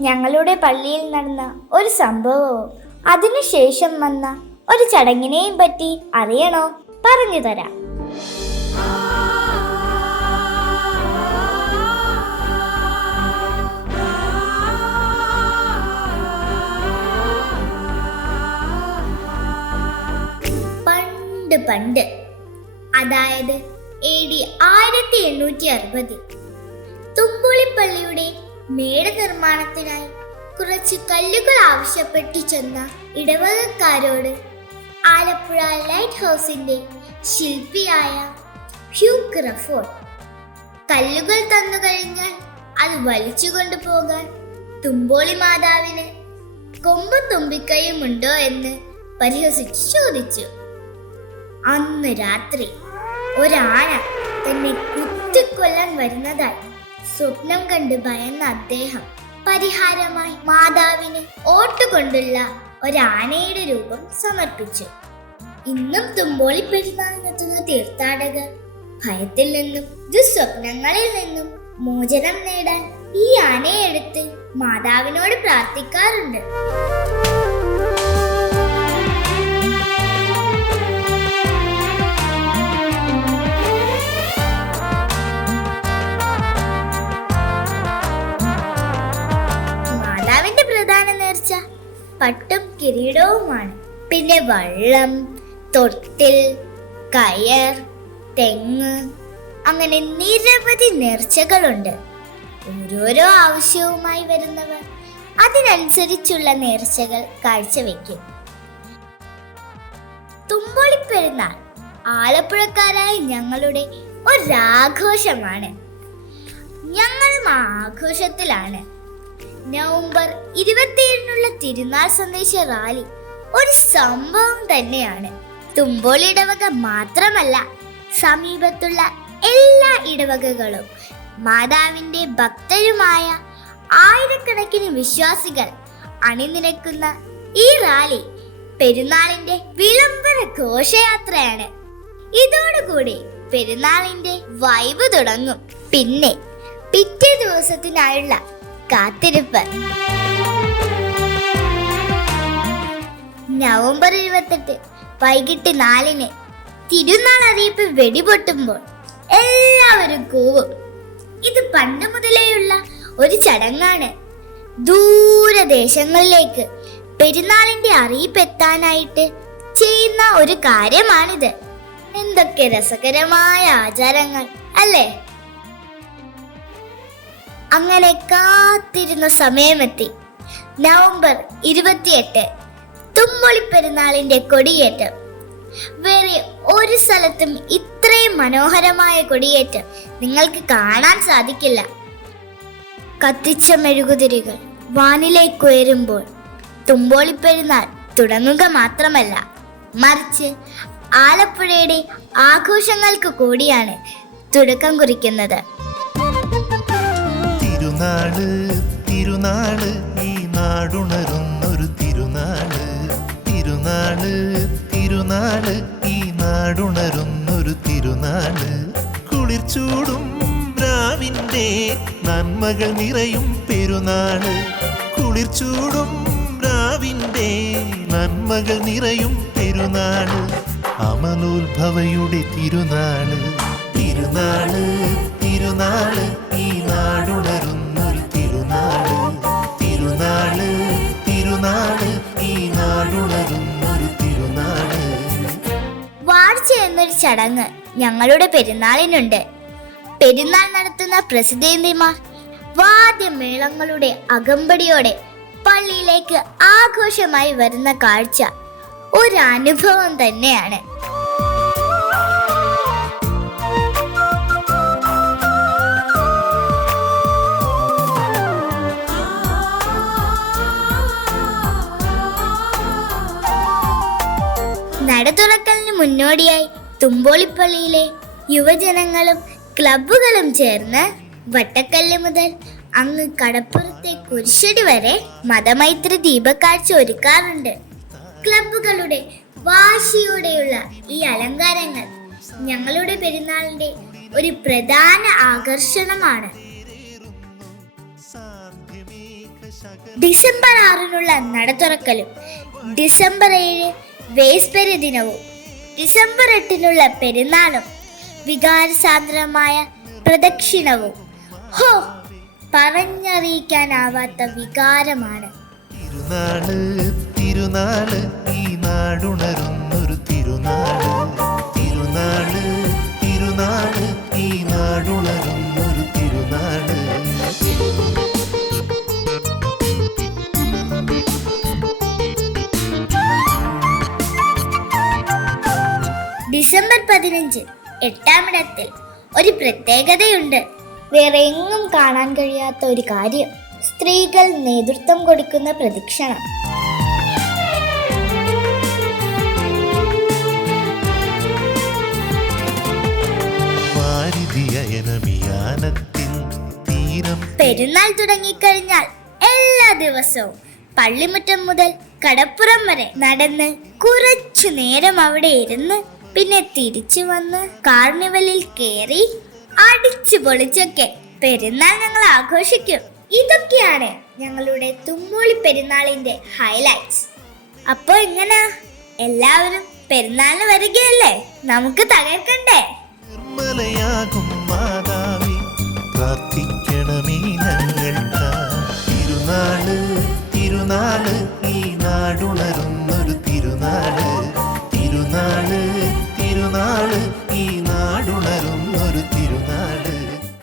ഞങ്ങളുടെ പള്ളിയിൽ നടന്ന ഒരു സംഭവവും അതിനുശേഷം വന്ന ഒരു ചടങ്ങിനെയും പറ്റി അറിയണോ? പറഞ്ഞു തരാം. പണ്ട് പണ്ട് അതായത് എ ഡി ആയിരത്തി എണ്ണൂറ്റി അറുപതിൽ തുമ്പുളിപ്പള്ളിയുടെ മേട നിർമ്മാണത്തിനായി കുറച്ച് കല്ലുകൾ ആവശ്യപ്പെട്ടു ചെന്ന ഇടവകക്കാരോട് ആലപ്പുഴ ലൈറ്റ് ഹൗസിന്റെ ശില്പിയായ ഹ്യൂ ക്രഫോർഡ് കല്ലുകൾ തന്നു കഴിഞ്ഞാൽ അത് വലിച്ചു കൊണ്ടുപോകാൻ തുമ്പോളി മാതാവിന് കൊമ്പ തുമ്പിക്കൈയും ഉണ്ടോ എന്ന് പരിഹസിച്ച് ചോദിച്ചു. അന്ന് രാത്രി ഒരാന തന്നെ കുത്തിക്കൊല്ലാൻ വരുന്നതായി സ്വപ്നം കണ്ട് ഭയന്ന അദ്ദേഹം. പരിഹാരമായി മാതാവിന് ഓട്ടുകൊണ്ടുള്ള ഒരാനയുടെ രൂപം സമർപ്പിച്ചു. ഇന്നും തുമ്പോളി പെരുന്നാളിനെത്തുന്ന തീർത്ഥാടകർ ഭയത്തിൽ നിന്നും ദുസ്വപ്നങ്ങളിൽ നിന്നും മോചനം നേടാൻ ഈ ആനയെടുത്ത് മാതാവിനോട് പ്രാർത്ഥിക്കാറുണ്ട്. പട്ടും കിരീടവുമാണ്. പിന്നെ വള്ളം തൊട്ടിൽ കയർ തെങ്ങ് അങ്ങനെ നിരവധി നേർച്ചകളുണ്ട്. ഓരോരോ ആവശ്യവുമായി വരുന്നവർ അതിനനുസരിച്ചുള്ള നേർച്ചകൾ കാഴ്ചവെക്കും. തുമ്പോളിപ്പെരുന്നാൾ ആലപ്പുഴക്കാരായ ഞങ്ങളുടെ ഒരാഘോഷമാണ്. ഞങ്ങളും ആഘോഷത്തിലാണ്. നവംബർ ഇരുപത്തിയേഴിനുള്ള തിരുനാൾ സന്ദേശ റാലി ഒരു സംഭവം തന്നെയാണ്. തുമ്പോൾ ഇടവക മാത്രമല്ല സമീപത്തുള്ള എല്ലാ ഇടവകകളും മാതാവിന്റെ ഭക്തരുമായ ആയിരക്കണക്കിന് വിശ്വാസികൾ അണിനിരക്കുന്ന ഈ റാലി പെരുന്നാളിന്റെ വിളംബര ഘോഷയാത്രയാണ്. ഇതോടുകൂടി പെരുന്നാളിന്റെ വൈബ് തുടങ്ങും. പിന്നെ പിറ്റേ ദിവസത്തിനായുള്ള കാത്തിരിപ്പ്. നവംബർ ഇരുപത്തെട്ട് വൈകിട്ട് നാലിന് തിരുനാൾ അറിയിപ്പ് വെടിപൊട്ടുമ്പോൾ എല്ലാവരും കൂവും. ഇത് പണ്ട് മുതലേയുള്ള ഒരു ചടങ്ങാണ്. ദൂരദേശങ്ങളിലേക്ക് പെരുന്നാളിന്റെ അറിയിപ്പ് എത്താനായിട്ട് ചെയ്യുന്ന ഒരു കാര്യമാണിത്. എന്തൊക്കെ രസകരമായ ആചാരങ്ങൾ അല്ലേ? അങ്ങനെ കാത്തിരുന്ന സമയമെത്തി. നവംബർ ഇരുപത്തിയെട്ട് തുമ്മൊളി പെരുന്നാളിന്റെ കൊടിയേറ്റം. വേറെ ഒരു സ്ഥലത്തും ഇത്രയും മനോഹരമായ കൊടിയേറ്റം നിങ്ങൾക്ക് കാണാൻ സാധിക്കില്ല. കത്തിച്ച മെഴുകുതിരികൾ വാനിലേക്കുയരുമ്പോൾ തുമ്പോളി പെരുന്നാൾ തുടങ്ങുക മാത്രമല്ല മറിച്ച് ആലപ്പുഴയുടെ ആഘോഷങ്ങൾക്ക് കൂടിയാണ് തുടക്കം കുറിക്കുന്നത്. തിരുനാൾ തിരുനാൾ ഈ നാടുണരുന്നൊരു തിരുനാൾ. തിരുനാൾ തിരുനാൾ ഈ നാടുണരുന്നൊരു തിരുനാൾ. കുളിർച്ചൂടും രാവിന്റെ നന്മകൾ നിറയും പെരുന്നാൾ. കുളിർച്ചൂടും രാവിന്റെ നന്മകൾ നിറയും പെരുന്നാൾ. അമലോത്ഭവയുടെ തിരുനാൾ. തിരുനാൾ തിരുനാൾ ഈ നാടുണരുന്നൊരു ചടങ്ങ് ഞങ്ങളുടെ പെരുന്നാളിനുണ്ട്. പെരുന്നാൾ നടത്തുന്ന പ്രസിദ്ധേന്തിമാർ വാദ്യമേളങ്ങളുടെ അകമ്പടിയോടെ പള്ളിയിലേക്ക് ആഘോഷമായി വരുന്ന കാഴ്ച ഒരു അനുഭവം തന്നെയാണ്. നട തുറക്കലിന് മുന്നോടിയായി തുമ്പോളിപ്പള്ളിയിലെ യുവജനങ്ങളും ക്ലബ്ബുകളും ചേർന്ന് വട്ടക്കല്ല് മുതൽ അങ്ങ് കടപ്പുറത്തെ കുരിശടി വരെ മതമൈത്രി ദീപക്കാഴ്ച ഒരുക്കാറുണ്ട്. ക്ലബ്ബുകളുടെ വാശിയോടെയുള്ള ഈ അലങ്കാരങ്ങൾ ഞങ്ങളുടെ പെരുന്നാളിന്റെ ഒരു പ്രധാന ആകർഷണമാണ്. ഡിസംബർ ആറിനുള്ള നട തുറക്കലും ഡിസംബർ ഏഴ് വേസ്പര്യ ദിനവും ഡിസംബർ എട്ടിനുള്ള പെരുന്നാളും വികാരസാന്ദ്രമായ പ്രദക്ഷിണവും. ഹോ പറഞ്ഞറിയിക്കാനാവാത്ത വികാരമാണ്. തിരുനാൾ തിരുനാൾ ഈ നാടുണരുന്നൊരു തിരുനാൾ. തിരുനാൾ തിരുനാൾ ഈ നാടുണരുന്നൊരു പതിനഞ്ച്. എട്ടാമിടത്തിൽ ഒരു പ്രത്യേകതയുണ്ട്. വേറെ എങ്ങും കാണാൻ കഴിയാത്ത ഒരു കാര്യം. സ്ത്രീകൾ നേതൃത്വം കൊടുക്കുന്ന പ്രദക്ഷിണം. പെരുന്നാൾ തുടങ്ങിക്കഴിഞ്ഞാൽ എല്ലാ ദിവസവും പള്ളിമുറ്റം മുതൽ കടപ്പുറം വരെ നടന്ന് കുറച്ചു നേരം അവിടെ ഇരുന്ന് പിന്നെ തിരിച്ചു വന്ന് കാർണിവലിൽ കേറി അടിച്ചു പൊളിച്ചൊക്കെ. പെരുന്നാൾ ഞങ്ങൾ ആഘോഷിക്കും. ഇതൊക്കെയാണ് ഞങ്ങളുടെ തുമ്മൂളി പെരുന്നാളിന്റെ ഹൈലൈറ്റ്സ് അപ്പൊ എങ്ങനാ എല്ലാവരും പെരുന്നാളിന് വരികയല്ലേ? നമുക്ക് തകർക്കണ്ടേ? നിർമ്മലയാകും